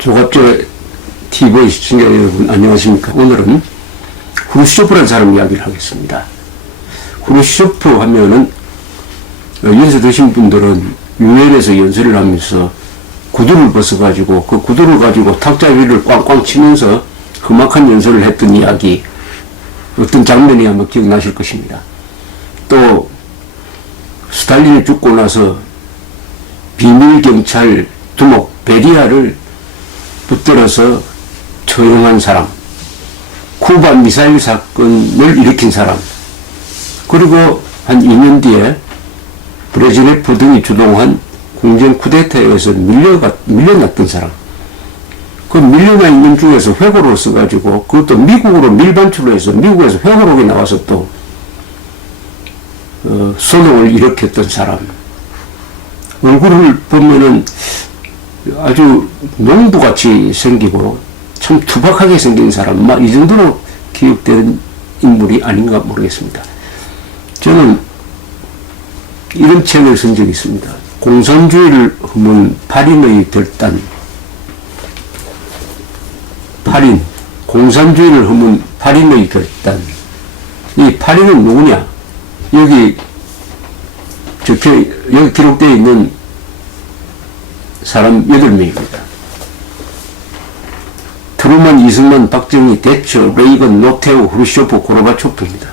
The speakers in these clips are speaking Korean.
조갑조 TV 시청자 여러분 안녕하십니까. 오늘은 후르시초프라는 사람 이야기를 하겠습니다. 후르시초프 하면은 연세 드신 분들은 유엔에서 연설을 하면서 구두를 벗어가지고 그 구두를 가지고 탁자 위를 꽝꽝 치면서 험악한 연설을 했던 이야기, 어떤 장면이 아마 기억나실 것입니다. 또 스탈린이 죽고 나서 비밀경찰 두목 베리아를 붙들어서 처형한 사람, 쿠바 미사일 사건을 일으킨 사람, 그리고 한 2년 뒤에 브레즈네프 등이 주동한 공정 쿠데타에 의해서 밀려났던 사람, 그 밀려나 있는 중에서 회고를 써가지고 그것도 미국으로 밀반출을 해서 미국에서 회고록이 나와서 또 소동을 일으켰던 사람, 얼굴을 보면은 아주 농부같이 생기고 참 투박하게 생긴 사람, 막 이 정도로 기억되는 인물이 아닌가 모르겠습니다. 저는 이런 책을 쓴 적이 있습니다. 공산주의를 흠은 팔인의 결단. 팔인, 공산주의를 흠은 팔인의 결단. 이 팔인은 누구냐? 여기 기록되어 있는 사람 8명입니다. 트루만, 이승만, 박정희, 대처, 레이건, 노태우, 후르시초프, 고르바초프입니다.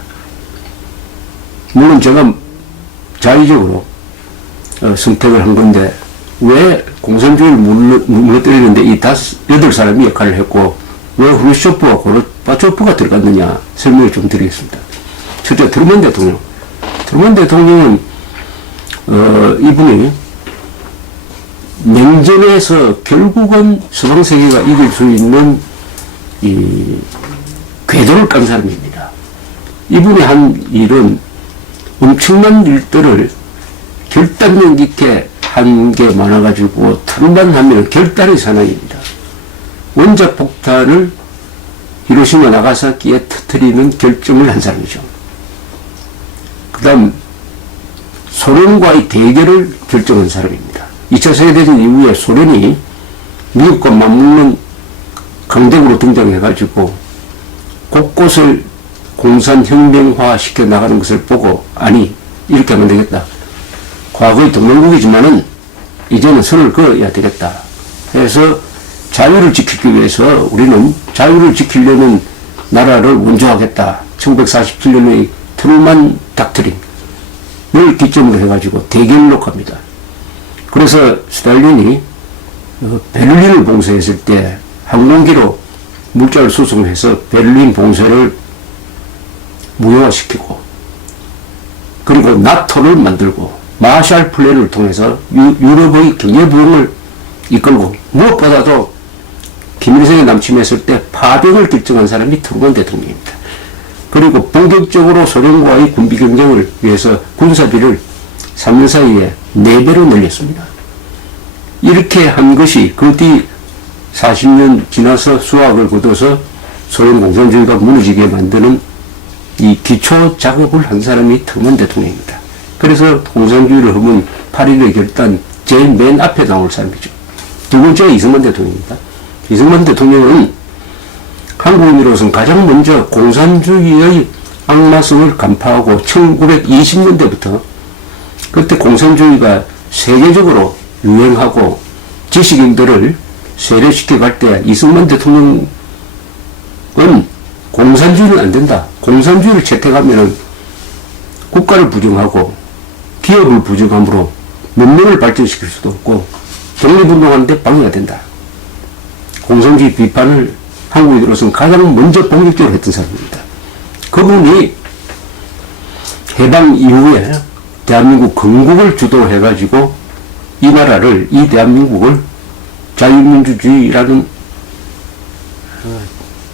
물론 제가 자의적으로 선택을 한 건데 왜 공산주의를 무너뜨리는데 이 8사람이 역할을 했고 왜 후르시초프와 고르바초프가 들어갔느냐 설명을 좀 드리겠습니다. 첫째, 트루만 대통령. 트루만 대통령은 이분이 냉전에서 결국은 서방세계가 이길 수 있는 이 궤도를 깐 사람입니다. 이분이 한 일은 엄청난 일들을 결단력 있게 한 게 많아가지고 트루만 하면 결단의 사나이입니다. 원자 폭탄을 히로시마 나가사키에 터뜨리는 결정을 한 사람이죠. 그 다음 소련과의 대결을 결정한 사람입니다. 2차 세계대전 이후에 소련이 미국과 맞먹는 강대국으로 등장해가지고 곳곳을 공산혁명화 시켜 나가는 것을 보고 아니 이렇게 하면 되겠다. 과거의 동맹국이지만은 이제는 선을 그어야 되겠다. 해서 자유를 지키기 위해서 우리는 자유를 지키려는 나라를 원조하겠다. 1947년의 트루만 닥트린을 기점으로 해가지고 대결로 갑니다. 그래서 스탈린이 베를린을 봉쇄했을 때 항공기로 물자를 수송해서 베를린 봉쇄를 무효화시키고 그리고 나토를 만들고 마샬 플랜을 통해서 유럽의 경제부흥을 이끌고 무엇보다도 김일성이 남침했을 때 파병을 결정한 사람이 트루만 대통령입니다. 그리고 본격적으로 소련과의 군비 경쟁을 위해서 군사비를 3년 사이에 4배로 늘렸습니다. 이렇게 한 것이 그 뒤 40년 지나서 수학을 거둬서 소련 공산주의가 무너지게 만드는 이 기초 작업을 한 사람이 트루만 대통령입니다. 그래서 공산주의를 흠은 8.1의 결단 제일 맨 앞에 나올 사람이죠. 두 번째가 이승만 대통령입니다. 이승만 대통령은 한국인으로서는 가장 먼저 공산주의의 악마성을 간파하고 1920년대부터 그때 공산주의가 세계적으로 유행하고 지식인들을 세례시켜 갈 때 이승만 대통령은 공산주의는 안 된다. 공산주의를 채택하면 국가를 부정하고 기업을 부정함으로 문명을 발전시킬 수도 없고 독립운동하는데 방해가 된다. 공산주의 비판을 한국인으로서는 가장 먼저 본격적으로 했던 사람입니다. 그분이 해방 이후에 대한민국 건국을 주도해가지고 이 나라를, 이 대한민국을 자유민주주의라는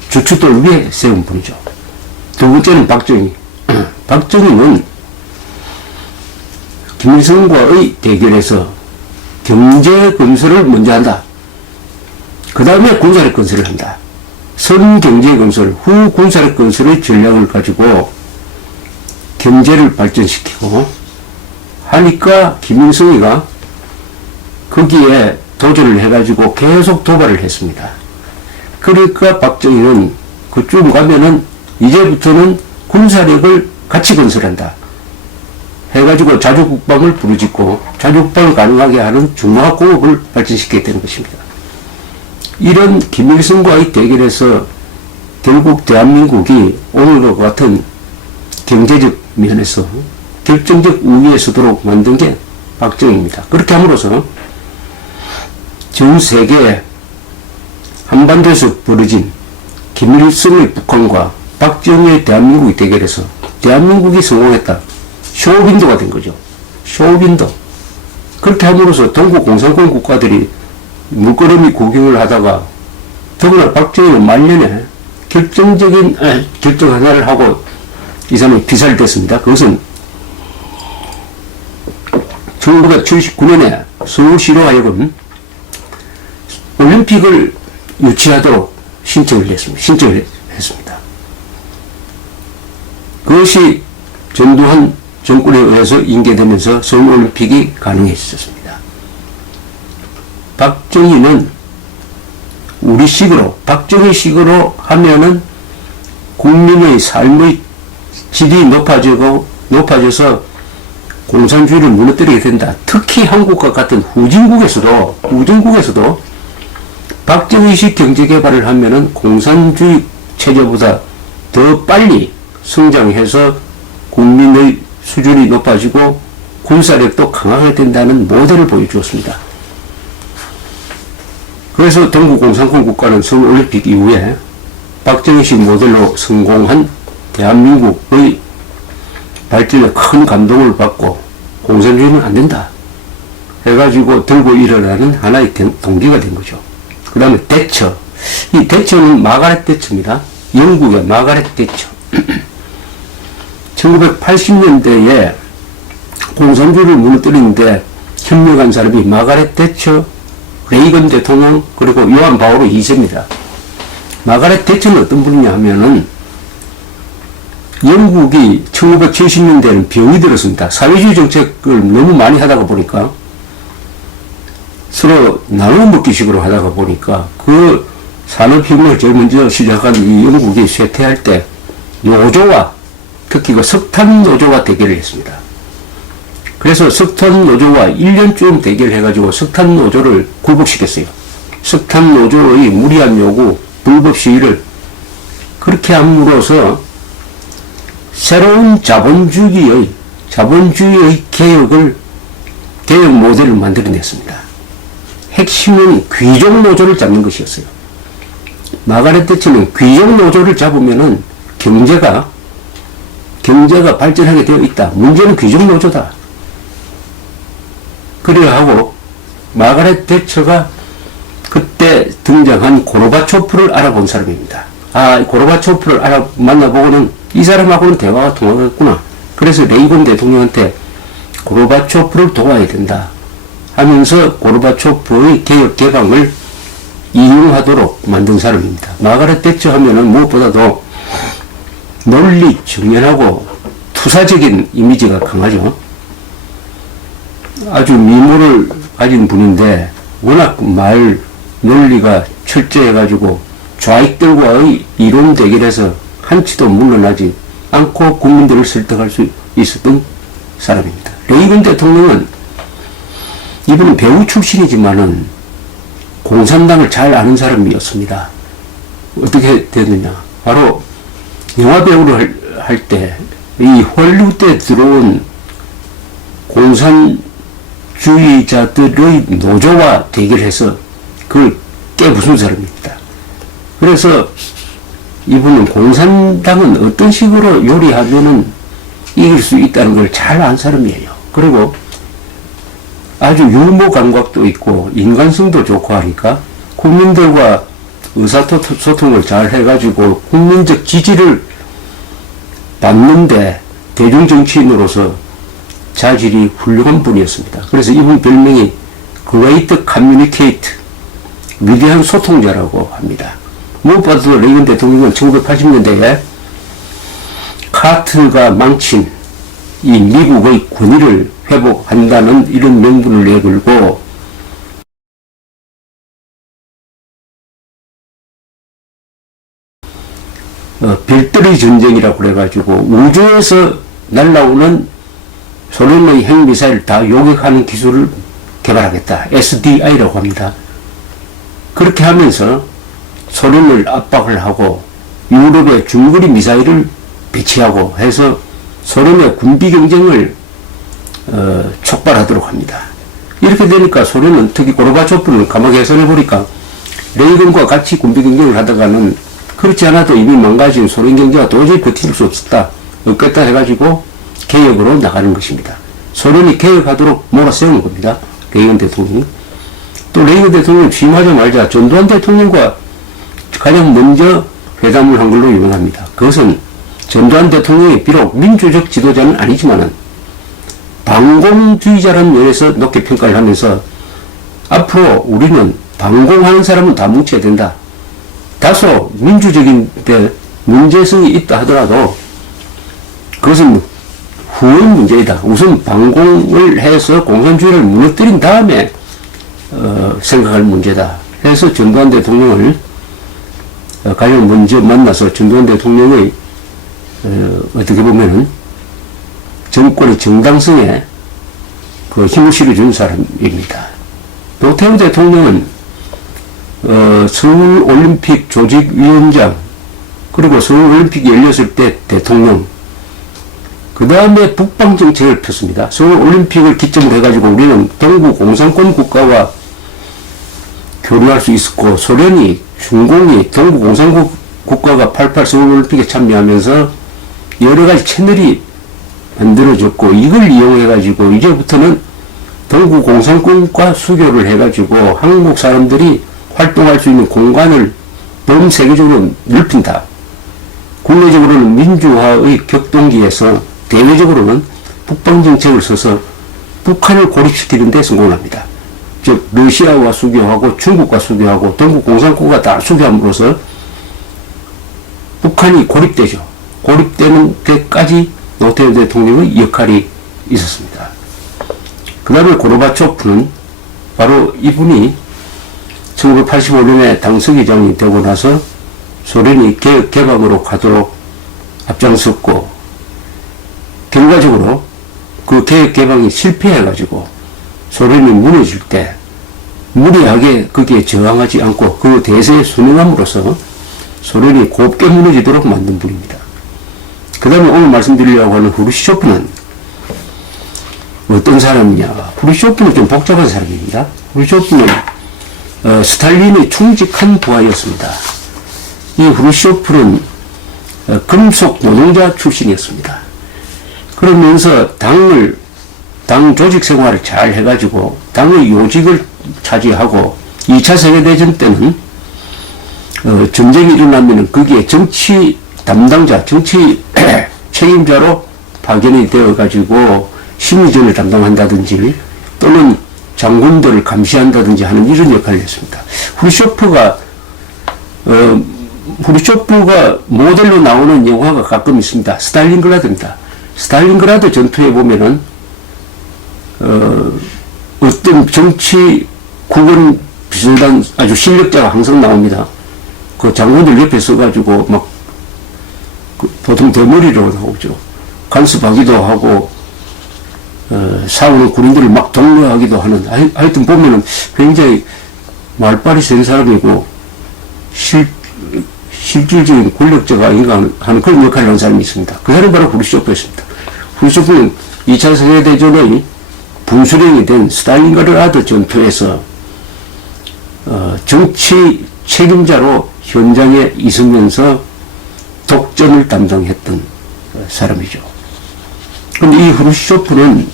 주춧돌 위에 세운 분이죠. 두 번째는 박정희. 박정희는 김일성과의 대결에서 경제 건설을 먼저 한다. 그 다음에 군사력 건설을 한다. 선 경제 건설, 후 군사력 건설의 전략을 가지고 경제를 발전시키고 하니까 김일성이가 거기에 도전을 해가지고 계속 도발을 했습니다. 그러니까 박정희는 그쯤 가면은 이제부터는 군사력을 같이 건설한다 해가지고 자주국방을 부르짖고 자주국방을 가능하게 하는 중화공업을 발전시키게 되는 것입니다. 이런 김일성과의 대결에서 결국 대한민국이 오늘과 같은 경제적 면에서 결정적 우위에 서도록 만든 게 박정희입니다. 그렇게 함으로써 전 세계 한반도에서 벌어진 김일성의 북한과 박정희의 대한민국의 대결에서 대한민국이 성공했다. 쇼윈도가 된 거죠. 쇼윈도. 그렇게 함으로써 동구 공산권 국가들이 물끄러미 구경을 하다가 더구나 박정희는 말년에 결정적인 결정 하나를 하고 이 사람이 피살이 됐습니다. 그것은 1979년에 서울시로 하여금 올림픽을 유치하도록 신청을 했습니다. 그것이 전두환 정권에 의해서 인계되면서 서울올림픽이 가능해졌습니다. 박정희는 우리식으로, 박정희식으로 하면은 국민의 삶의 질이 높아져서 공산주의를 무너뜨리게 된다. 특히 한국과 같은 후진국에서도 박정희식 경제개발을 하면은 공산주의 체제보다 더 빨리 성장해서 국민의 수준이 높아지고 군사력도 강하게 된다는 모델을 보여주었습니다. 그래서 동구 공산권 국가는 서울올림픽 이후에 박정희식 모델로 성공한 대한민국의 발전에 큰 감동을 받고 공산주의는 안 된다 해가지고 들고 일어나는 하나의 동기가 된 거죠. 그 다음에 대처. 이 대처는 마가렛 대처입니다. 영국의 마가렛 대처. 1980년대에 공산주의를 무너뜨리는데 협력한 사람이 마가렛 대처, 레이건 대통령, 그리고 요한 바오로 2세입니다. 마가렛 대처는 어떤 분이냐 하면은 영국이 1970년대에는 병이 들었습니다. 사회주의 정책을 너무 많이 하다가 보니까 서로 나눠 먹기식으로 하다가 보니까 그 산업혁명을 제일 먼저 시작한 이 영국이 쇠퇴할 때 노조와 특히 그 석탄 노조와 대결을 했습니다. 그래서 석탄 노조와 1년쯤 대결해가지고 석탄 노조를 굴복시켰어요. 석탄 노조의 무리한 요구, 불법 시위를 그렇게 함으로써 새로운 자본주의의 개혁 모델을 만들어냈습니다. 핵심은 귀족 노조를 잡는 것이었어요. 마가렛 대처는 귀족 노조를 잡으면은 경제가 발전하게 되어 있다. 문제는 귀족 노조다. 그래야 하고 마가렛 대처가 그때 등장한 고르바초프를 알아본 사람입니다. 고르바초프를 만나보고는 이 사람하고는 대화가 통하겠구나. 그래서 레이건 대통령한테 고르바초프를 도와야 된다 하면서 고르바초프의 개혁 개방을 이용하도록 만든 사람입니다. 마가렛 대처 하면은 무엇보다도 논리 정연하고 투사적인 이미지가 강하죠. 아주 미모를 가진 분인데 워낙 말 논리가 철저해가지고 좌익들과의 이론 대결에서 한치도 물러나지 않고 국민들을 설득할 수 있었던 사람입니다. 레이건 대통령은 이분은 배우 출신이지만은 공산당을 잘 아는 사람이었습니다. 어떻게 됐느냐. 바로 영화 배우를 할 때 이 헐리우드에 들어온 공산주의자들의 노조와 대결해서 그걸 깨부순 사람입니다. 그래서 이분은 공산당은 어떤 식으로 요리하면은 이길 수 있다는 걸 잘 안 사람이에요. 그리고 아주 유머 감각도 있고 인간성도 좋고 하니까 국민들과 의사소통을 잘 해가지고 국민적 지지를 받는데 대중정치인으로서 자질이 훌륭한 분이었습니다. 그래서 이분 별명이 Great Communicator, 위대한 소통자라고 합니다. 무엇보다도 레이건 대통령은 1980년대에 카트가 망친 이 미국의 권위를 회복한다는 이런 명분을 내걸고 별들의 전쟁이라고 그래가지고 우주에서 날아오는 소련의 핵미사일을 다 요격하는 기술을 개발하겠다. SDI라고 합니다. 그렇게 하면서 소련을 압박을 하고 유럽에 중거리 미사일을 배치하고 해서 소련의 군비 경쟁을 촉발하도록 합니다. 이렇게 되니까 소련은 특히 고르바초프는 가만히 계산해 보니까 레이건과 같이 군비 경쟁을 하다가는 그렇지 않아도 이미 망가진 소련 경제가 도저히 버틸 수 없겠다 해가지고 개혁으로 나가는 것입니다. 소련이 개혁하도록 몰아세우는 겁니다. 레이건 대통령이. 또 레이건 대통령이 취임하자마자 전두환 대통령과 가장 먼저 회담을 한 걸로 유명합니다. 그것은 전두환 대통령이 비록 민주적 지도자는 아니지만은 방공주의자라는 면에서 높게 평가를 하면서 앞으로 우리는 방공하는 사람은 다 뭉쳐야 된다. 다소 민주적인데 문제성이 있다 하더라도 그것은 후의 문제이다. 우선 방공을 해서 공산주의를 무너뜨린 다음에 생각할 문제다. 해서 전두환 대통령을 가장 먼저 만나서 전두환 대통령의 어떻게 보면은 정권의 정당성에 그 힘을 실어준 사람입니다. 노태우 대통령은 서울올림픽 조직위원장, 그리고 서울올림픽이 열렸을 때 대통령, 그 다음에 북방정책을 폈습니다. 서울올림픽을 기점으로 해가지고 우리는 동구 공산권 국가와 교류할 수 있었고, 소련이, 중공이 동구 공산권 국가가 88 서울올림픽에 참여하면서 여러 가지 채널이 만들어졌고, 이걸 이용해가지고 이제부터는 동구 공산권과 수교를 해가지고 한국 사람들이 활동할 수 있는 공간을 범세계적으로 넓힌다. 국내적으로는 민주화의 격동기에서 대외적으로는 북방정책을 써서 북한을 고립시키는 데 성공합니다. 즉 러시아와 수교하고 중국과 수교하고 동구 공산권과 다 수교함으로써 북한이 고립되죠. 고립되는 데까지 노태우 대통령의 역할이 있었습니다. 그 다음에 고르바초프는 바로 이분이 1985년에 당서기장이 되고 나서 소련이 개혁 개방으로 가도록 앞장섰고, 결과적으로 그 개혁 개방이 실패해가지고 소련이 무너질 때 무리하게 거기에 저항하지 않고 그 대세에 순응함으로써 소련이 곱게 무너지도록 만든 분입니다. 그 다음에 오늘 말씀드리려고 하는 후르시초프는 어떤 사람이냐. 후르시초프는 좀 복잡한 사람입니다. 후르시초프는 스탈린의 충직한 부하였습니다. 이 후르시초프는 금속 노동자 출신이었습니다. 그러면서 당 조직 생활을 잘 해가지고 당의 요직을 차지하고 2차 세계대전 때는 전쟁이 일어나면 거기에 정치 담당자, 정치 책임자로 파견이 되어가지고 심리전을 담당한다든지 또는 장군들을 감시한다든지 하는 이런 역할을 했습니다. 후르쇼프가 모델로 나오는 영화가 가끔 있습니다. 스탈린그라드입니다. 스탈린그라드 전투에 보면은 어떤 정치 국원 비슷한 아주 실력자가 항상 나옵니다. 그 장군들 옆에 서가지고 막 보통 대머리로 나오죠. 간섭하기도 하고 싸우는 군인들을 막 독려하기도 하는, 하여튼 보면은 굉장히 말빨이 센 사람이고 실질적인 권력자가 아닌가 하는 그런 역할을 하는 사람이 있습니다. 그 사람이 바로 후르시초프였습니다. 후르시초프는 2차 세계대전의 분수령이 된 스탈린그라드 전투에서 정치 책임자로 현장에 있으면서 독전을 담당했던 사람이죠. 그런데 이 후르시초프는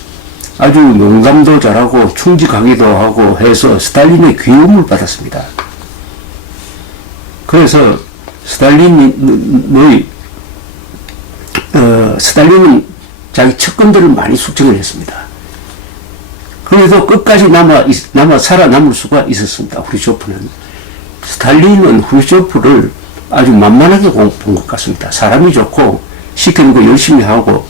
아주 농담도 잘하고 충직하기도 하고 해서 스탈린의 귀여움을 받았습니다. 그래서 스탈린은 자기 측근들을 많이 숙청을 했습니다. 그래도 끝까지 살아남을 수가 있었습니다. 후르시초프는. 스탈린은 후르시초프를 아주 만만하게 본 것 같습니다. 사람이 좋고 시키는 거 열심히 하고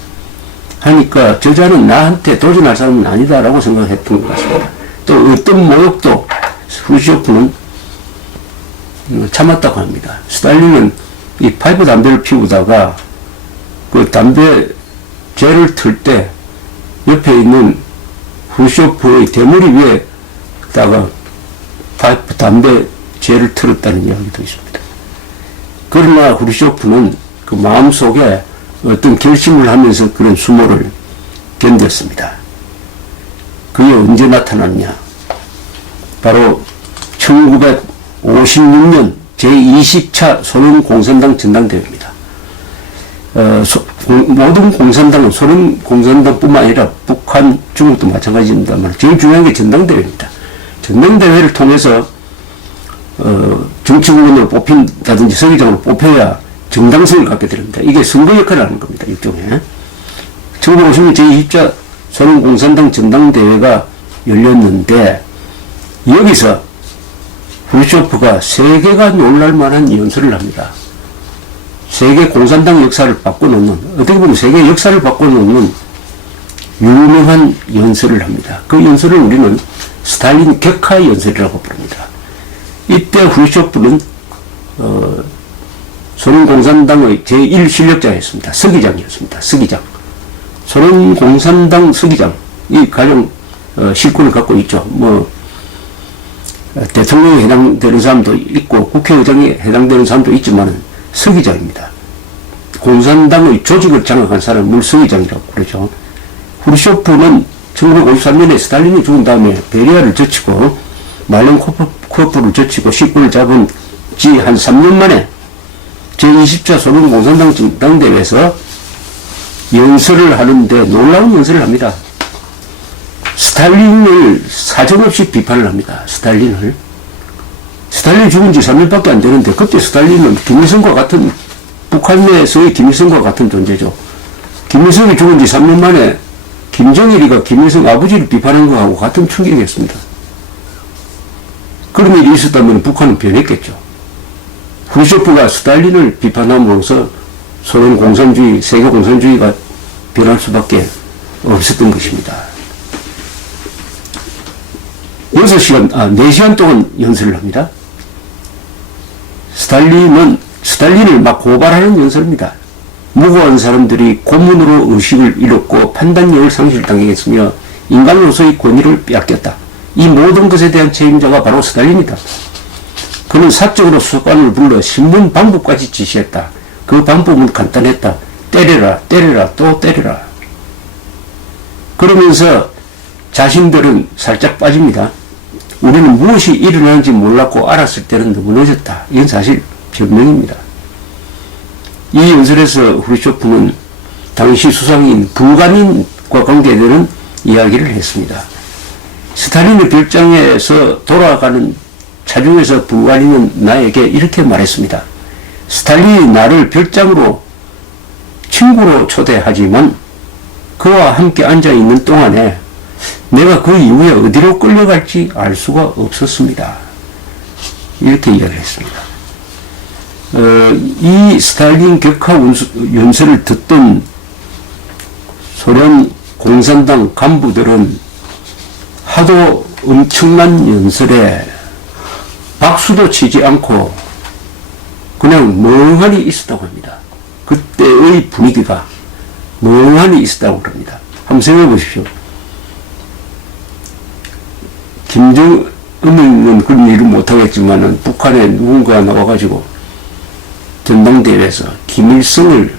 하니까 저자는 나한테 도전할 사람은 아니다라고 생각했던 것 같습니다. 또 어떤 모욕도 후르시초프는 참았다고 합니다. 스탈린은 이 파이프 담배를 피우다가 그 담배 재를 틀 때 옆에 있는 후르쇼프의 대머리 위에다가 파이프 담배 재를 틀었다는 이야기도 있습니다. 그러나 후르쇼프는 그 마음속에 어떤 결심을 하면서 그런 수모를 견뎠습니다. 그게 언제 나타났냐? 바로 1956년 제20차 소련 공산당 전당대회입니다. 모든 공산당은 소련 공산당뿐만 아니라 북한, 중국도 마찬가지입니다만 제일 중요한 게 전당대회입니다. 전당대회를 통해서 정치국원으로 뽑힌다든지 서기장으로 뽑혀야 정당성을 갖게 됩니다. 이게 선거 역할을 하는 겁니다. 일종의. 1950년 제20차 소련 공산당 전당대회가 열렸는데 여기서 후르쇼프가 세계가 놀랄만한 연설을 합니다. 세계 공산당 역사를 바꿔놓는, 어떻게 보면 세계 역사를 바꿔놓는 유명한 연설을 합니다. 그 연설을 우리는 스탈린 격하 연설이라고 부릅니다. 이때 후르쇼프는 소련 공산당의 제1실력자였습니다. 서기장이었습니다. 서기장. 소련 공산당 서기장. 이 가령 실권을 갖고 있죠. 대통령에 해당되는 사람도 있고 국회의장에 해당되는 사람도 있지만 서기장입니다. 공산당의 조직을 장악한 사람을 서기장이라고 그러죠. 후르쇼프는 1953년에 스탈린이 죽은 다음에 베리아를 젖히고 말렌코프를 젖히고 실권을 잡은 지 한 3년 만에 제20차 소련 공산당 전당대회에서 연설을 하는데 놀라운 연설을 합니다. 스탈린을 사정없이 비판을 합니다. 스탈린이 죽은 지 3년밖에 안 되는데 그때 스탈린은 김일성과 같은, 북한 내에서의 김일성과 같은 존재죠. 김일성이 죽은 지 3년 만에 김정일이가 김일성 아버지를 비판한 것하고 같은 충격이었습니다. 그런 일이 있었다면 북한은 변했겠죠. 후르쇼프가 스탈린을 비판함으로써 소련 공산주의, 세계 공산주의가 변할 수밖에 없었던 것입니다. 4시간 동안 연설을 합니다. 스탈린을 막 고발하는 연설입니다. 무고한 사람들이 고문으로 의식을 잃었고 판단력을 상실당했으며 인간으로서의 권위를 빼앗겼다. 이 모든 것에 대한 책임자가 바로 스탈린이다. 그는 사적으로 수사관을 불러 신문 방법까지 지시했다. 그 방법은 간단했다. 때려라, 때려라, 또 때려라. 그러면서 자신들은 살짝 빠집니다. 우리는 무엇이 일어나는지 몰랐고 알았을 때는 너무 늦었다. 이건 사실 변명입니다. 이 연설에서 후르쇼프는 당시 수상인 불가민과 관계되는 이야기를 했습니다. 스탈린의 별장에서 돌아가는 차중에서 불가민은 나에게 이렇게 말했습니다. 스탈린이 나를 별장으로 친구로 초대하지만 그와 함께 앉아있는 동안에 내가 그 이후에 어디로 끌려갈지 알 수가 없었습니다. 이렇게 이야기를 했습니다. 이 스탈린 격하 연설을 듣던 소련 공산당 간부들은 하도 엄청난 연설에 박수도 치지 않고 그냥 멍하니 있었다고 합니다. 그때의 분위기가 멍하니 있었다고 합니다. 한번 생각해 보십시오. 김정은은 그런 일을 못하겠지만은 북한에 누군가 나와가지고 전당대회에서 김일성을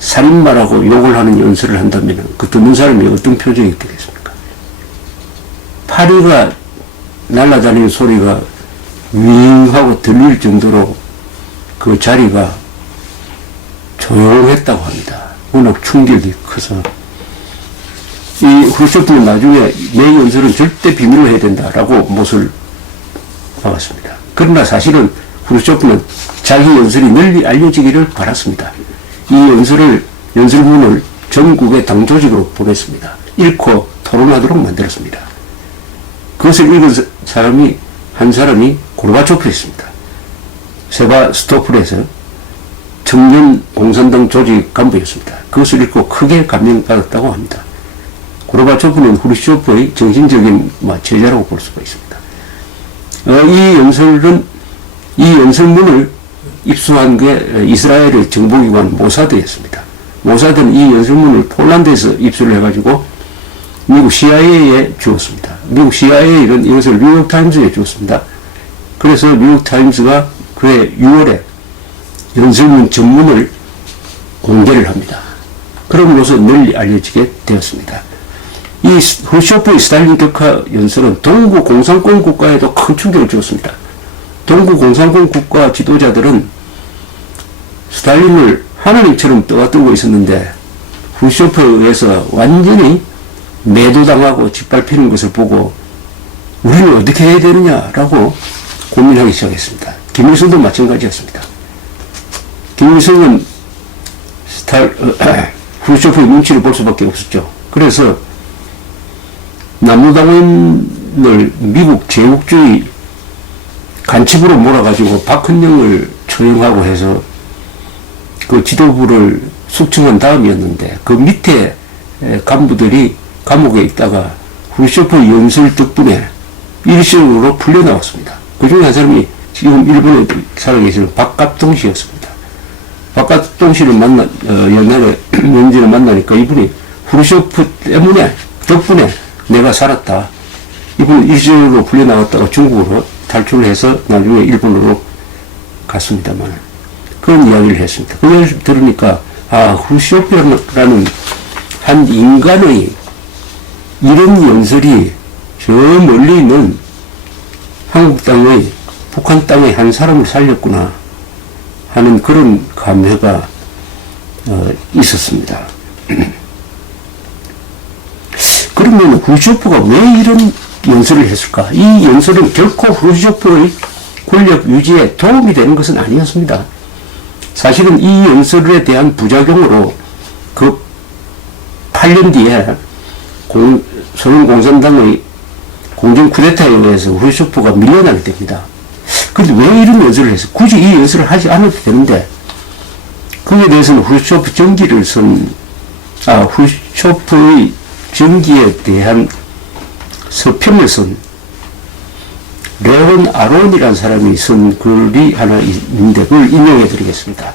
살인마라고 욕을 하는 연설을 한다면 그 듣는 사람이 어떤 표정이 되겠습니까? 파리가 날아다니는 소리가 윙하고 들릴 정도로 그 자리가 조용했다고 합니다. 워낙 충격이 커서. 이 후르쇼프는 나중에 내 연설은 절대 비밀로 해야 된다라고 못을 박았습니다. 그러나 사실은 후르쇼프는 자기 연설이 널리 알려지기를 바랐습니다. 이 연설문을 전국의 당 조직으로 보냈습니다. 읽고 토론하도록 만들었습니다. 그것을 읽은 한 사람이 고르바초프였습니다. 세바스토폴에서 청년 공산당 조직 간부였습니다. 그것을 읽고 크게 감명받았다고 합니다. 고르바초프는 후르쇼프의 정신적인 제자라고 볼 수가 있습니다. 이 연설문을 입수한 게 이스라엘의 정보기관 모사드였습니다. 모사드는 이 연설문을 폴란드에서 입수를 해가지고 미국 CIA에 주었습니다. 미국 CIA는 이것을 뉴욕타임즈에 주었습니다. 그래서 뉴욕타임즈가 그해 6월에 연설문 전문을 공개를 합니다. 그럼으로써 널리 알려지게 되었습니다. 이 후르쇼프의 스탈린 격파 연설은 동구 공산권 국가에도 큰 충격을 주었습니다. 동구 공산권 국가 지도자들은 스탈린을 하나님처럼 떠받들고 있었는데 후르쇼프에 의해서 완전히 매도당하고 짓밟히는 것을 보고 우리는 어떻게 해야 되느냐라고 고민하기 시작했습니다. 김일성도 마찬가지였습니다. 김일성은 후르쇼프의 눈치를 볼 수밖에 없었죠. 그래서 남로당원을 미국 제국주의 간첩으로 몰아가지고 박헌영을 처형하고 해서 그 지도부를 숙청한 다음이었는데 그 밑에 간부들이 감옥에 있다가 후르쇼프 연설 덕분에 일시적으로 풀려나왔습니다. 그 중에 한 사람이 지금 일본에 살아계시는 박갑동 씨였습니다. 박갑동 씨를 옛날에 명진을 만나니까 이분이 후르쇼프 덕분에 내가 살았다. 이분은 일시적으로 풀려나왔다가 중국으로 탈출을 해서 나중에 일본으로 갔습니다만 그런 이야기를 했습니다. 그 이야기를 들으니까 후르쇼프라는 한 인간의 이런 연설이 저 멀리 있는 한국 땅의 북한 땅의 한 사람을 살렸구나 하는 그런 감회가 있었습니다. 그러면 후르쇼프가 왜 이런 연설을 했을까? 이 연설은 결코 후르쇼프의 권력 유지에 도움이 되는 것은 아니었습니다. 사실은 이 연설에 대한 부작용으로 그 8년 뒤에 소련 공산당의 공정 쿠데타에 의해서 후르쇼프가 밀려나게 됩니다. 그런데 왜 이런 연설을 해서 굳이 이 연설을 하지 않아도 되는데 거기에 대해서는 후르쇼프의 정기에 대한 서평을 쓴 레온 아론이라는 사람이 쓴 글이 하나 있는데 그걸 인용해 드리겠습니다.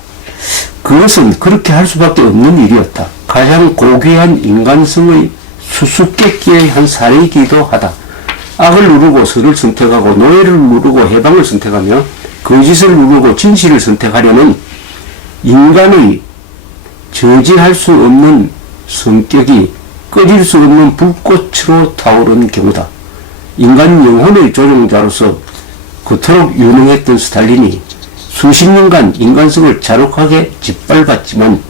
그것은 그렇게 할 수밖에 없는 일이었다. 가장 고귀한 인간성의 수수께끼의 한 사례이기도 하다. 악을 누르고 선을 선택하고 노예를 누르고 해방을 선택하며 거짓을 누르고 진실을 선택하려는 인간의 저지할 수 없는 성격이 꺼질 수 없는 불꽃으로 타오르는 경우다. 인간 영혼의 조종자로서 그토록 유능했던 스탈린이 수십 년간 인간성을 잔혹하게 짓밟았지만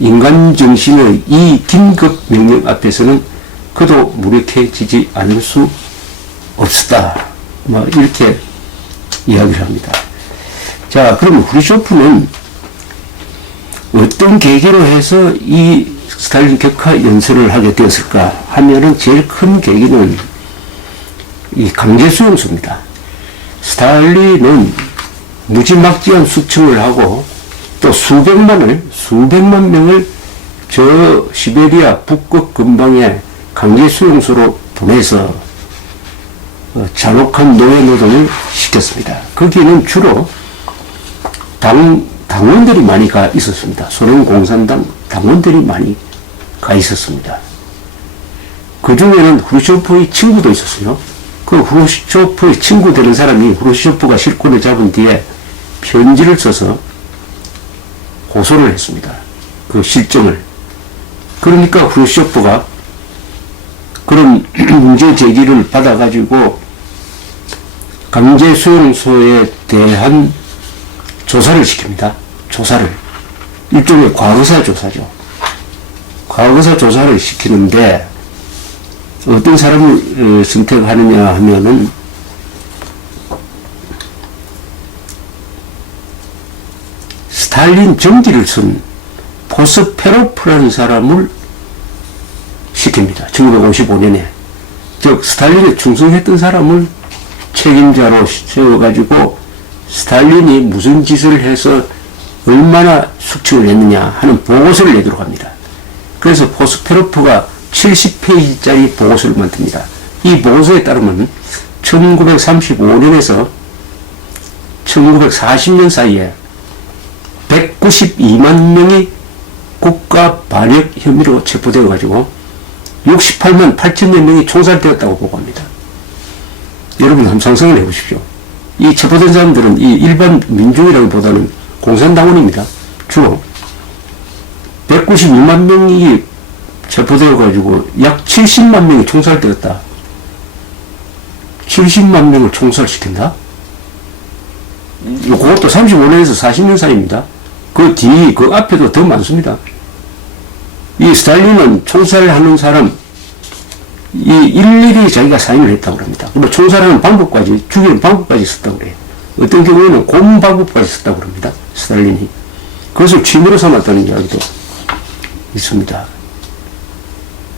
인간 정신의 이 긴급 명령 앞에서는 그도 무력해지지 않을 수 없었다. 이렇게 이야기를 합니다. 자, 그럼 후르쇼프는 어떤 계기로 해서 이 스탈린 격파 연설을 하게 되었을까 하면은 제일 큰 계기는 이 강제수용소입니다. 스탈린은 무지막지한 숙청을 하고 또 수백만 명을 저 시베리아 북극 근방의 강제수용소로 보내서 잔혹한 노예 노동을 시켰습니다. 거기는 주로 당원들이 많이 가 있었습니다. 소련 공산당 당원들이 많이 가 있었습니다. 그 중에는 후르쇼프의 친구도 있었어요. 그 후르쇼프의 친구 되는 사람이 후르쇼프가 실권을 잡은 뒤에 편지를 써서 고소를 했습니다. 그 실정을. 그러니까 후르쇼프가 그런 문제 제기를 받아가지고 강제수용소에 대한 조사를 시킵니다. 조사를. 일종의 과거사 조사죠. 과거사 조사를 시키는데 어떤 사람을 선택하느냐 하면은 스탈린 정기를 쓴 포스페로프라는 사람을 시킵니다. 1955년에. 즉 스탈린에 충성했던 사람을 책임자로 세워가지고 스탈린이 무슨 짓을 해서 얼마나 숙청을 했느냐 하는 보고서를 내도록 합니다. 그래서 포스페로프가 70페이지짜리 보고서를 만듭니다. 이 보고서에 따르면 1935년에서 1940년 사이에 192만 명이 국가 반역 혐의로 체포되어 가지고 68만 8천여 명이 총살되었다고 보고합니다. 여러분 한번 상상을 해보십시오. 이 체포된 사람들은 이 일반 민중이라기보다는 공산당원입니다. 주로 192만 명이 체포되어 가지고 약 70만 명이 총살되었다. 70만 명을 총살시킨다? 그것도 35년에서 40년 사이입니다. 그 뒤, 그 앞에도 더 많습니다. 이 스탈린은 총살하는 사람, 이 일일이 자기가 사인을 했다고 합니다. 그리고 총살하는 방법까지, 죽이는 방법까지 썼다고 그래요. 어떤 경우에는 고문 방법까지 썼다고 합니다. 스탈린이. 그것을 취미로 삼았다는 이야기도 있습니다.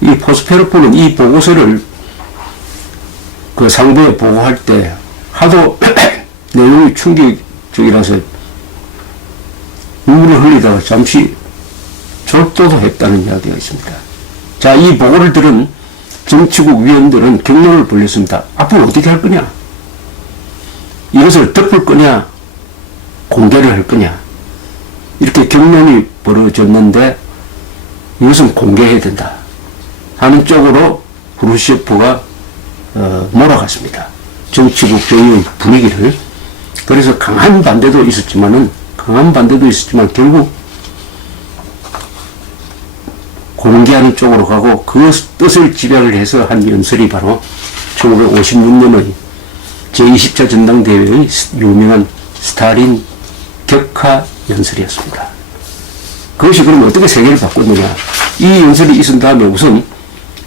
이 포스페르프는 이 보고서를 그 상부에 보고할 때 하도 내용이 충격적이라서 눈물을 흘리다가 잠시 절도도 했다는 이야기가 있습니다. 자, 이 보고를 들은 정치국 위원들은 경로를 벌렸습니다. 앞으로 어떻게 할 거냐? 이것을 덮을 거냐? 공개를 할 거냐? 이렇게 경론이 벌어졌는데 이것은 공개해야 된다 하는 쪽으로 후르시초프가 몰아갔습니다. 정치국 조직의 분위기를. 그래서 강한 반대도 있었지만 결국 공개하는 쪽으로 가고 그 뜻을 집약을 해서 한 연설이 바로 1956년의 제20차 전당대회의 유명한 스탈린 격하 연설이었습니다. 그것이 그럼 어떻게 세계를 바꿨느냐? 이 연설이 있은 다음에 우선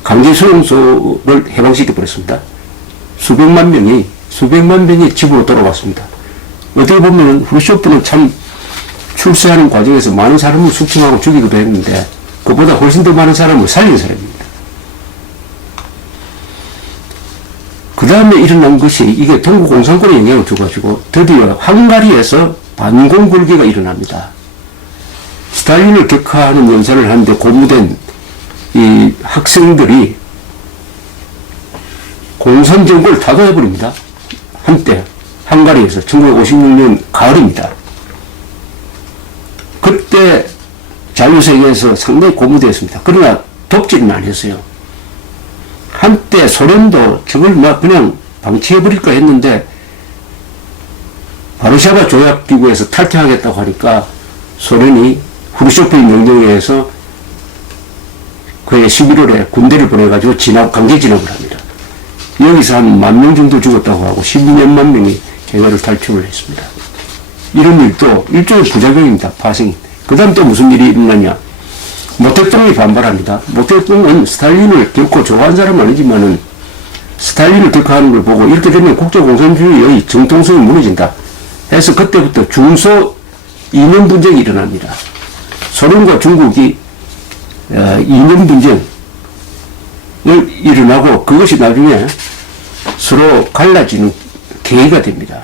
강제수용소를 해방시켜버렸습니다. 수백만 명이 집으로 돌아왔습니다. 어떻게 보면 후르시초프는 참 출세하는 과정에서 많은 사람을 숙청하고 죽이기도 했는데 그보다 훨씬 더 많은 사람을 살린 사람입니다. 그 다음에 일어난 것이 이게 동구 공산권에 영향을 줘가지고 드디어 헝가리에서 반공굴기가 일어납니다. 스탈린을 격하하는 연설을 하는데 고무된 이 학생들이 공산정권을 타도해버립니다. 한때 헝가리에서 1956년 가을입니다. 그때 자유세계에서 상당히 고무되었습니다. 그러나 돕지는 않았어요. 한때 소련도 저걸 막 그냥 방치해버릴까 했는데 바르샤바 조약기구에서 탈퇴하겠다고 하니까 소련이 후르시초프의 명령에 의해서 그해 11월에 군대를 보내가지고 강제 진압을 합니다. 여기서 한 10,000명 정도 죽었다고 하고 12년만 명이 해외를 탈출을 했습니다. 이런 일도 일종의 부작용입니다. 파생. 그 다음 또 무슨 일이 일어나냐? 모택동이 반발합니다. 모택동은 스탈린을 결코 좋아하는 사람은 아니지만은 스탈린을 격하하는 걸 보고 이렇게 되면 국제공산주의의 정통성이 무너진다 해서 그때부터 중소 이념 분쟁이 일어납니다. 소련과 중국이 이념 분쟁을 일어나고 그것이 나중에 서로 갈라지는 계기가 됩니다.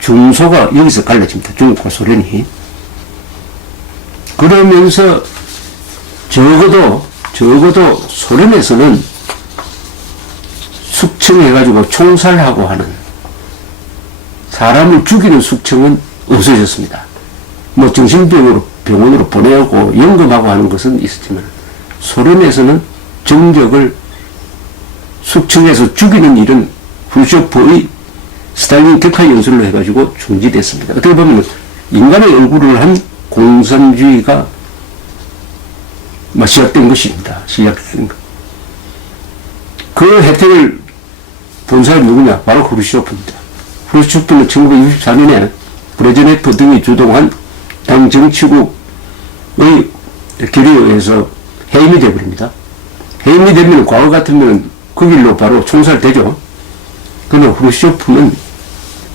중소가 여기서 갈라집니다. 중국과 소련이. 그러면서 적어도 소련에서는 숙청해가지고 총살하고 하는 사람을 죽이는 숙청은 없어졌습니다. 뭐 정신병원으로 보내고 연금하고 하는 것은 있었지만 소련에서는 정적을 숙청해서 죽이는 일은 후르시초프의 스탈린 격하 연설로 해가지고 중지됐습니다. 어떻게 보면 인간의 얼굴을 한 공산주의가 시작된 것입니다. 그 혜택을 본 사람이 누구냐? 바로 후르시초프입니다. 후르시초프는 1964년에 브레즈네프 등이 주동한 당 정치국의 결의에 의해서 해임이 되어버립니다. 해임이 되면 과거 같으면 그 길로 바로 총살되죠. 그러나 후르시초프는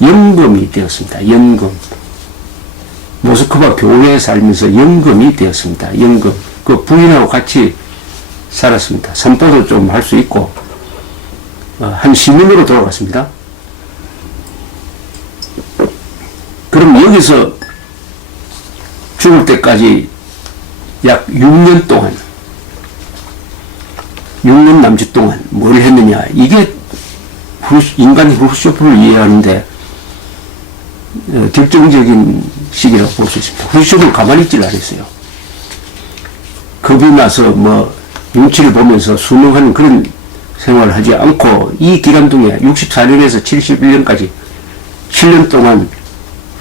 연금이 되었습니다. 연금. 모스크바 교회에 살면서 연금이 되었습니다. 연금. 그 부인하고 같이 살았습니다. 산보도 좀 할 수 있고, 한 시민으로 돌아갔습니다. 그럼 여기서 죽을 때까지 약 6년 동안, 6년 남짓 동안 뭘 했느냐. 이게 인간 후르시초프를 이해하는데 결정적인 시기라고 볼 수 있습니다. 후르시초프는 가만히 있질 않았어요. 겁이 나서 뭐 눈치를 보면서 순응하는 그런 생활을 하지 않고 이 기간 중에 64년에서 71년까지 7년 동안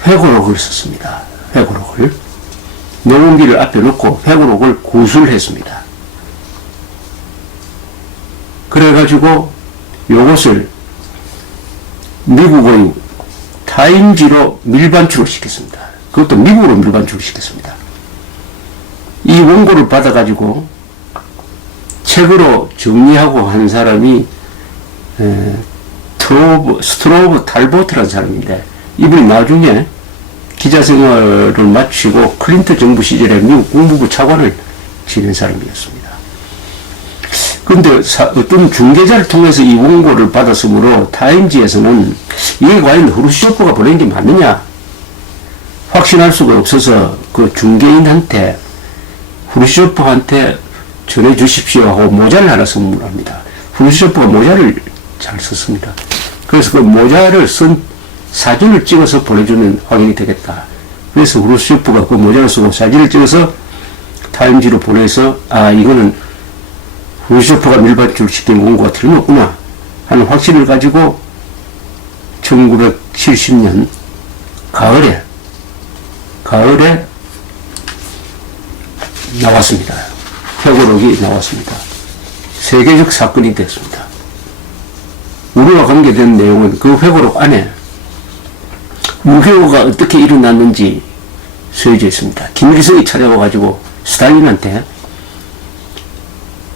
회고록을 썼습니다. 회고록을. 노동기를 앞에 놓고 회고록을 구술했습니다. 그래가지고 요것을 미국의 타임지로 밀반출을 시켰습니다. 그것도 미국으로 밀반출을 시켰습니다. 이 원고를 받아가지고 책으로 정리하고 한 사람이 스트로브 탈보트라는 사람인데, 이분이 나중에 기자 생활을 마치고 클린턴 정부 시절에 미국 국무부 차관을 지낸 사람이었습니다. 그런데 어떤 중개자를 통해서 이 원고를 받았으므로 타임지에서는 이게 과연 후르시초프가 보낸 게 맞느냐 확신할 수가 없어서 그 중개인한테 후르시초프한테 전해주십시오 하고 모자를 하나 선물합니다. 후르시초프가 모자를 잘 썼습니다. 그래서 그 모자를 쓴 사진을 찍어서 보내주면 확인이 되겠다. 그래서 후르시초프가 그 모자를 쓰고 사진을 찍어서 타임지로 보내서 이거는 후르시초프가 밀반출 시킨 원고가 틀림없구나 하는 확신을 가지고 1970년 가을에 나왔습니다. 회고록이 나왔습니다. 세계적 사건이 됐습니다. 우리와 관계된 내용은 그 회고록 안에 무효가 어떻게 일어났는지 쓰여져 있습니다. 김일성이 찾아와가지고 스탈린한테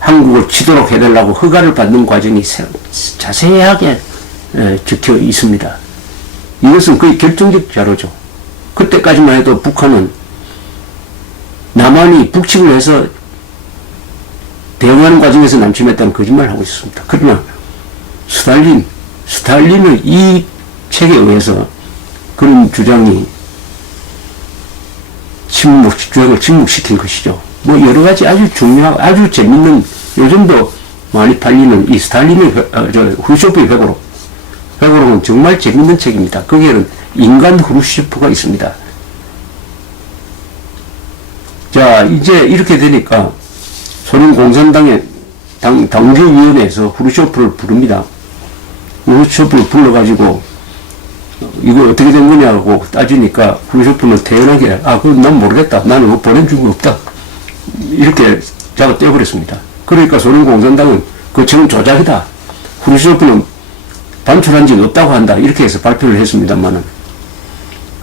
한국을 치도록 해달라고 허가를 받는 과정이 자세하게 적혀 있습니다. 이것은 거의 결정적 자료죠. 그때까지만 해도 북한은 남한이 북측을 해서 대응하는 과정에서 남침했다는 거짓말을 하고 있었습니다. 그러나 스탈린의 이 책에 의해서 그런 주장을 침묵시킨 것이죠. 뭐 여러 가지 아주 중요하고 아주 재밌는, 요즘도 많이 팔리는 이 스탈린의 후르시초프의 회고록은 정말 재밌는 책입니다. 거기에는 인간 후르시초프가 있습니다. 자, 이제 이렇게 되니까 소련 공산당의 당규위원회에서 후르시초프를 부릅니다. 후르시초프를 불러가지고 이거 어떻게 된 거냐고 따지니까 후르시초프는 태연하게 그건 난 모르겠다. 나는 그거 보낸 적이 없다. 이렇게 자가 떼어버렸습니다. 그러니까 소련 공산당은 그 책은 조작이다. 후르시초프는 반출한 적이 없다고 한다. 이렇게 해서 발표를 했습니다만은,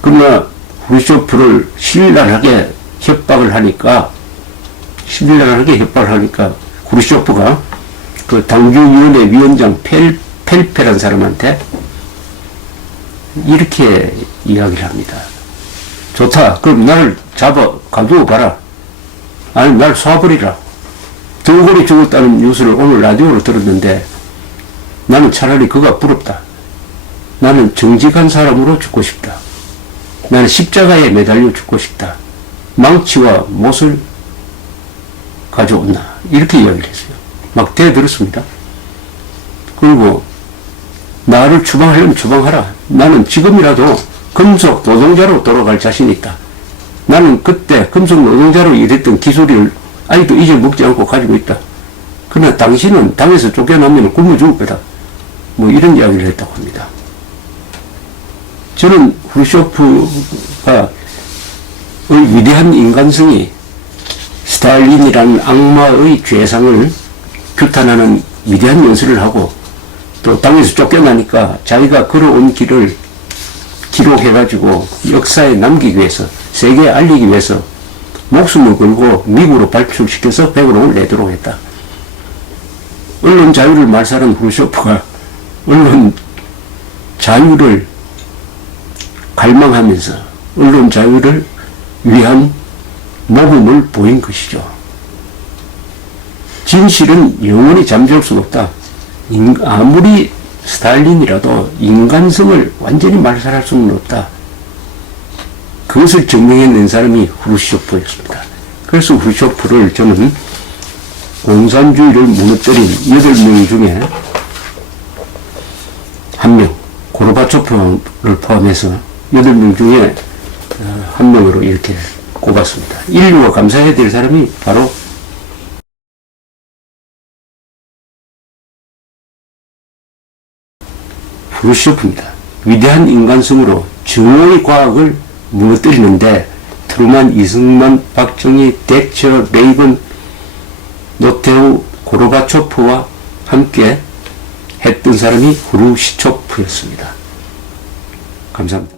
그러나 후르시초프를 신랄하게 협박을 하니까 후르시초프가 그 당규위원회 위원장 펠페라는 사람한테 이렇게 이야기를 합니다. 좋다. 그럼 나를 가두어 봐라. 아니, 날 쏴버리라. 등골이 죽었다는 뉴스를 오늘 라디오로 들었는데 나는 차라리 그가 부럽다. 나는 정직한 사람으로 죽고 싶다. 나는 십자가에 매달려 죽고 싶다. 망치와 못을 가져온다. 이렇게 이야기를 했어요. 막 대들었습니다. 그리고 나를 추방하려면 추방하라. 나는 지금이라도 금속 노동자로 돌아갈 자신이 있다. 나는 그때 금속 노동자로 일했던 기술을 아직도 잊어먹지 않고 가지고 있다. 그러나 당신은 당에서 쫓겨나면 굶어 죽을 거다. 뭐 이런 이야기를 했다고 합니다. 저는 후르시초프가 위대한 인간성이 스탈린이라는 악마의 죄상을 규탄하는 위대한 연설을 하고, 또 당에서 쫓겨나니까 자기가 걸어온 길을 기록해가지고 역사에 남기기 위해서, 세계에 알리기 위해서 목숨을 걸고 미국으로 발출시켜서 회고록을 내도록 했다. 언론 자유를 말살한 후르시초프가 언론 자유를 갈망하면서 언론 자유를 위한 모범을 보인 것이죠. 진실은 영원히 잠재울 수가 없다. 아무리 스탈린이라도 인간성을 완전히 말살할 수는 없다. 그것을 증명해낸 사람이 후르시초프였습니다. 그래서 후르시초프를 저는 공산주의를 무너뜨린 8명 중에 한 명, 고르바초프를 포함해서 8명 중에 한 명으로 이렇게 꼽았습니다. 인류가 감사해야 될 사람이 바로 프루시오프입니다. 위대한 인간성으로 증오의 과학을 무너뜨리는데 트루만, 이승만, 박정희, 덱처, 레이건, 노태우, 고르바초프와 함께 했던 사람이 후르시초프였습니다. 감사합니다.